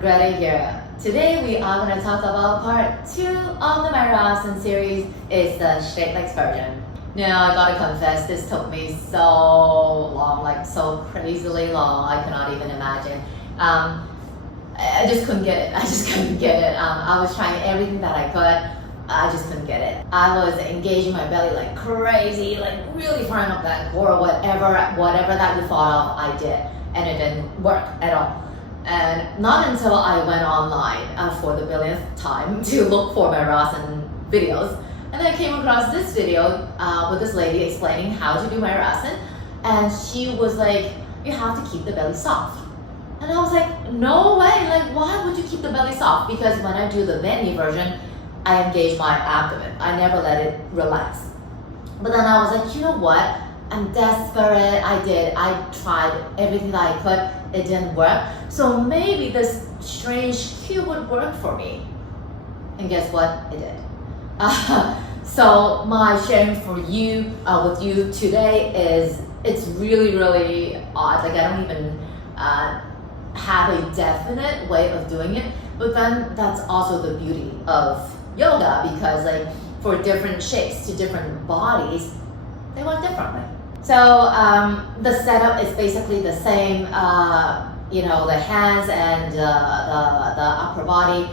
Greta here. Today we are going to talk about part 2 of the Marathon series. It's the straight legs version. Now I gotta confess, this took me so long, like so crazily long, I cannot even imagine. I just couldn't get it. I was trying everything that I could. I just couldn't get it. I was engaging my belly like crazy, like really firing up that core, whatever that you thought of, I did. And it didn't work at all. And not until I went online for the billionth time to look for my Rasen videos. And then I came across this video with this lady explaining how to do my Rasen. And she was like, you have to keep the belly soft. And I was like, no way, like why would you keep the belly soft? Because when I do the bendy version, I engage my abdomen. I never let it relax. But then I was like, you know what? I'm desperate. I tried everything that I could. It didn't work. So maybe this strange cue would work for me. And guess what? It did. So my sharing for you, with you today is, it's really, really odd. Like I don't even have a definite way of doing it. But then that's also the beauty of yoga, because like for different shapes to different bodies, they work differently. So the setup is basically the same, the hands and the upper body.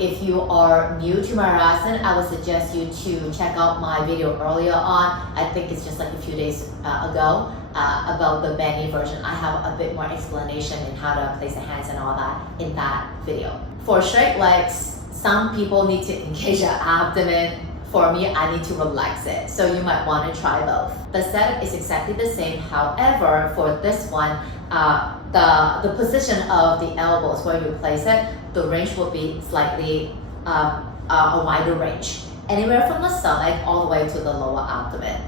If you are new to Marathon, I would suggest you to check out my video earlier on. I think it's just like a few days ago about the bendy version. I have a bit more explanation in how to place the hands and all that in that video. For straight legs, some people need to engage your abdomen. For me, I need to relax it. So you might want to try both. The setup is exactly the same. However, for this one, the position of the elbows where you place it, the range will be slightly a wider range. Anywhere from the stomach all the way to the lower abdomen.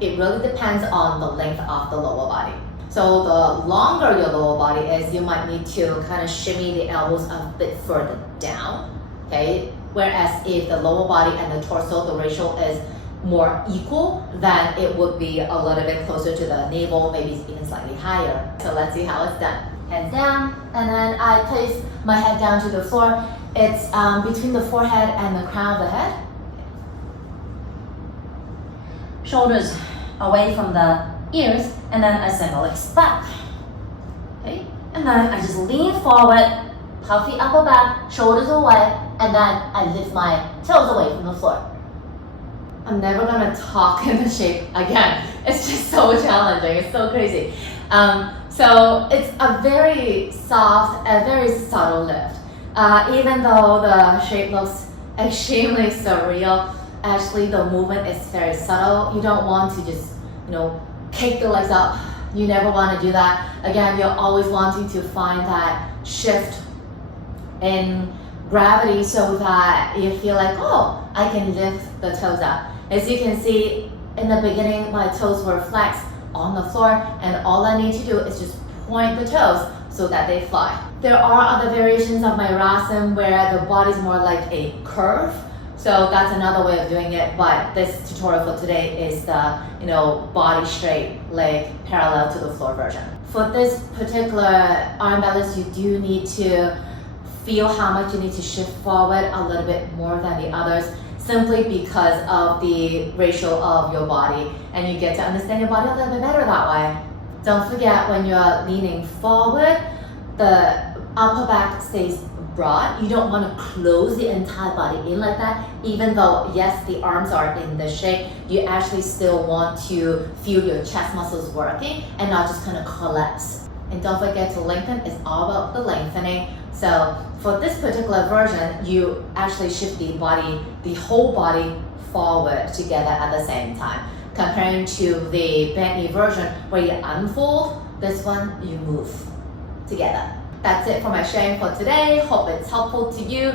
It really depends on the length of the lower body. So the longer your lower body is, you might need to kind of shimmy the elbows a bit further down. Okay. Whereas if the lower body and the torso, the ratio is more equal, then it would be a little bit closer to the navel, maybe even slightly higher. So let's see how it's done. Hands down, and then I place my head down to the floor. It's between the forehead and the crown of the head. Shoulders away from the ears, and then I send the legs back. Okay, and then I just lean forward, puffy upper back, shoulders away, and then I lift my toes away from the floor. I'm never gonna talk in the shape again. It's just so challenging, it's so crazy. So it's a very soft and very subtle lift. Even though the shape looks extremely surreal, actually the movement is very subtle. You don't want to just, kick the legs up. You never want to do that. Again, you're always wanting to find that shift in gravity so that you feel like, oh, I can lift the toes up. As you can see, in the beginning, my toes were flexed on the floor, and all I need to do is just point the toes so that they fly. There are other variations of my Rasen where the body's more like a curve. So that's another way of doing it, but this tutorial for today is the, body straight, leg parallel to the floor version. For this particular arm balance, you do need to feel how much you need to shift forward a little bit more than the others, simply because of the ratio of your body, and you get to understand your body a little bit better that way. Don't forget, when you're leaning forward, the upper back stays broad. You don't want to close the entire body in like that. Even though, yes, the arms are in this shape, you actually still want to feel your chest muscles working and not just kind of collapse. And don't forget to lengthen. It's all about the lengthening. So for this particular version, you actually shift the whole body forward together at the same time. Comparing to the bendy version where you unfold, this one you move together. That's it for my sharing for today. Hope it's helpful to you.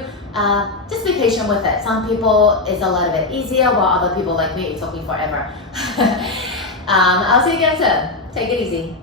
Just be patient with it. Some people it's a little bit easier, while other people like me, it took me forever. I'll see you again soon. Take it easy.